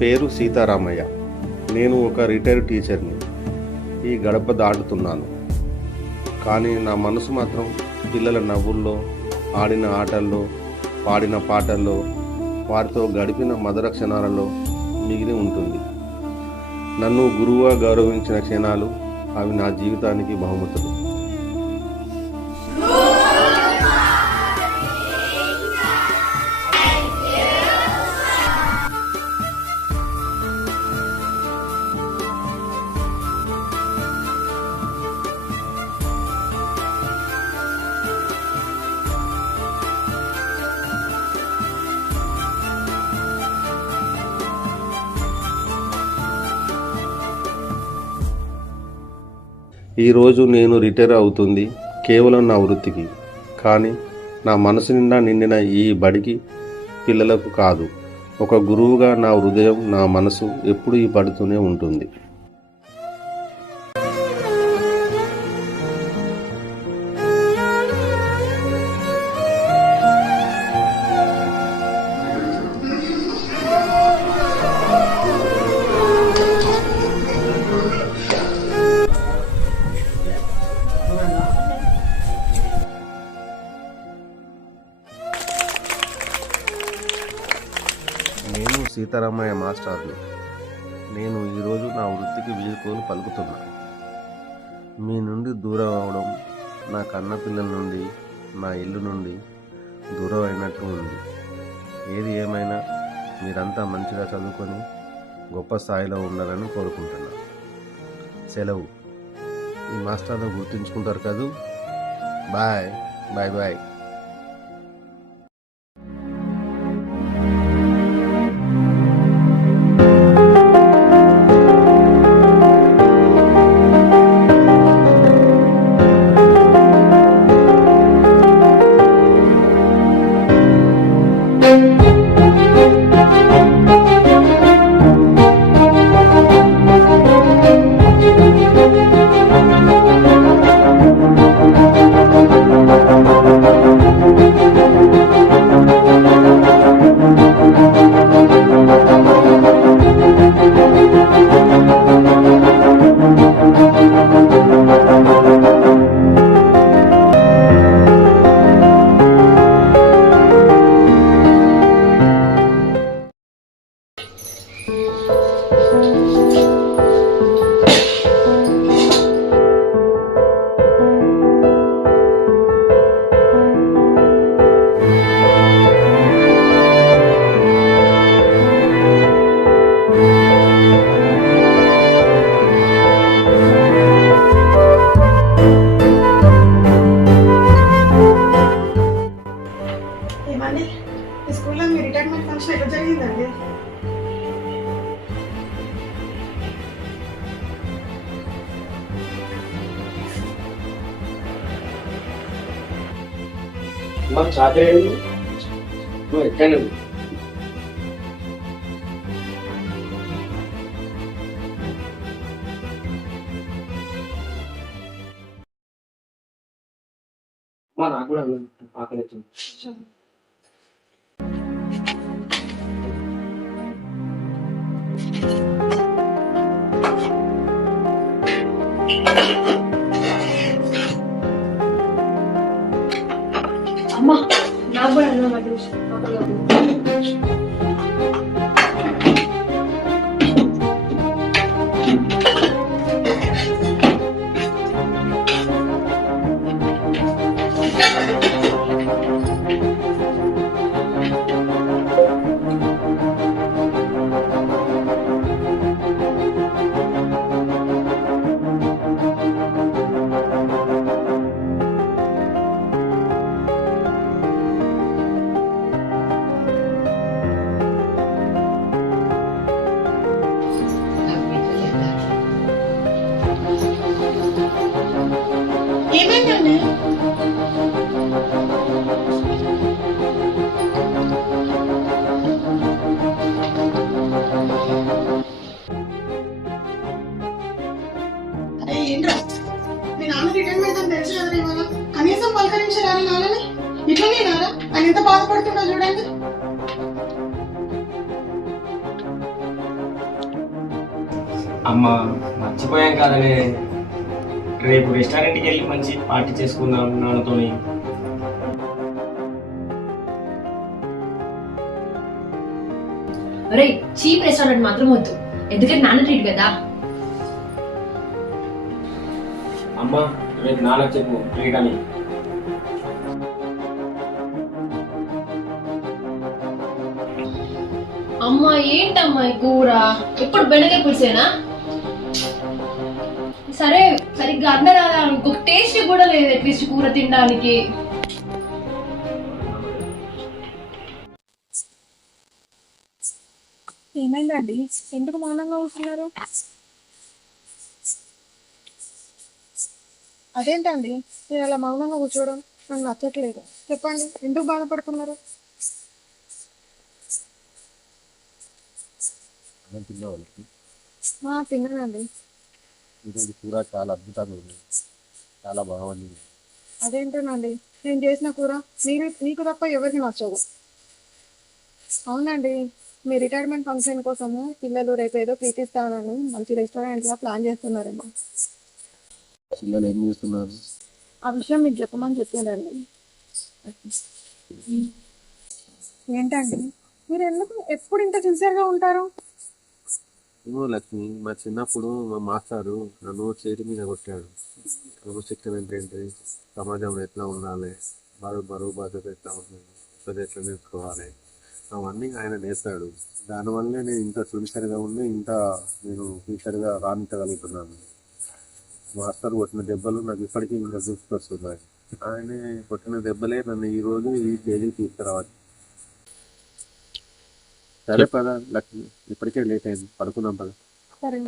పేరు సీతారామయ్య. నేను ఒక రిటైర్డ్ టీచర్ని. ఈ గడప దాటుతున్నాను. కానీ నా మనసు మాత్రం పిల్లల నవ్వుల్లో, ఆడిన ఆటల్లో, పాడిన పాటల్లో, వారితో గడిపిన మధుర క్షణాలలో మిగిలి ఉంటుంది. నన్ను గురువుగా గౌరవించిన క్షణాలు అవి నా జీవితానికి బహుమతులు. ఈరోజు నేను రిటైర్ అవుతుంది కేవలం నా వృత్తికి, కానీ నా మనసు నిండా నిండిన ఈ బడికి, పిల్లలకు కాదు. ఒక గురువుగా నా హృదయం, నా మనసు ఎప్పుడూ ఈ పడుతూనే ఉంటుంది. నేను సీతారామయ్య మాస్టర్ని. నేను ఈరోజు నా వృత్తికి వీడ్కోలు పలుకుతున్నా. మీ నుండి దూరం అవడం నా కన్న పిల్లల నుండి, నా ఇల్లు నుండి దూరం అయినట్టు ఉంది. ఏది ఏమైనా మీరంతా మంచిగా చదువుకొని గొప్ప స్థాయిలో ఉండాలని కోరుకుంటున్నా. సెలవు. ఈ మాస్టర్ని గుర్తుంచుకుంటారు కదూ. Bye bye bye. స్కూల్లో మీ రిటైర్మెంట్ ఫంక్షన్ ఎక్కడ జరిగిందండి? మాకు చాకరీ నువ్వు ఎక్కాను. మా నాకు కూడా ఆకలి వచ్చింది. అమ్మా నాకు కూడా అన్నం పట్టించు. ఏమైందండి? ఏంట్రా మీ నాన్న రిటైర్మెంట్ అని తెలుసు కదా ఇవాళ కనీసం పలకరించరాని నాన్నని. ఇట్లనే నారా? ఆయన ఎంత బాధపడుతుండో చూడండి. అమ్మ మర్చిపోయాం కదనే, రేపు రెస్టారెంట్కి వెళ్ళి మంచి పార్టీ చేసుకుందాం నాన్నతోని. అరే చీప్ రెస్టారెంట్ మాత్రం వద్దు, ఎందుకంటే నాన్న ట్రీట్ కదా. అమ్మ రేపు నాన్నకు చెప్పు ట్రీట్ అని. అమ్మా ఏంటమ్మా ఈ కూర, ఎప్పుడు బెండకాయ పులిసేనా? సరే సరిగ్గా అందరూ అలా ఇంకొక టేస్ట్ కూడా లేదు అట్లీస్ట్ కూర తినడానికి. ఏమైందండి, ఎందుకు మౌనంగా కూర్చున్నారు? అదేంటండి మీరు అలా మౌనంగా కూర్చోవడం నాకు నచ్చట్లేదు. చెప్పండి, ఎందుకు బాధపడుతున్నారు? అన్నం తిన్నవాళ్ళకి తిన్నానండి. ఈరోజు కూర చాలా అద్భుతంగా ఉంది, చాలా బాగుంది. అదేంటోనండి, నేను చేసిన కూర మీకు తప్ప ఎవరికి నచ్చదు. అవునండి, మీ రిటైర్మెంట్ ఫంక్షన్ కోసము పిల్లలు రేపు ఏదో ప్రీతిస్తానని మంచి రెస్టారెంట్గా ప్లాన్ చేస్తున్నారేమో. పిల్లలు ఏం చేస్తున్నారు? ఆ విషయం మీకు చెప్పమని చెప్పానండి. ఏంటండి మీరు ఎందుకు ఎప్పుడు ఇంత సిన్సియర్గా ఉంటారు? ఏమో లక్ష్మి, మా చిన్నప్పుడు మా మాస్టారు నన్ను చేతి మీద కొట్టాడు. క్రమశిక్షణ అంటే ఏంటి, సమాజంలో ఎట్లా ఉండాలి, బరువు బాధ్యత ఎట్లా ఉండాలి, అది ఎట్లా నేర్చుకోవాలి, అవన్నీ ఆయన నేర్పాడు. దానివల్లే నేను ఇంత సిన్సియర్గా ఉండి ఇంత నేను ఫ్యూచర్గా రాణించగలుగుతున్నాను. మాస్టర్ కొట్టిన దెబ్బలు నాకు ఇప్పటికీ ఇంకా గుర్తుకొస్తున్నాయి. ఆయన కొట్టిన దెబ్బలే నన్ను ఈరోజు ఈ స్టేజ్కి తీసుకురావాలి. సరే పద లక్ష్మి, ఇప్పటికే లేట్ అయింది, పడుకుందాం పద. సరే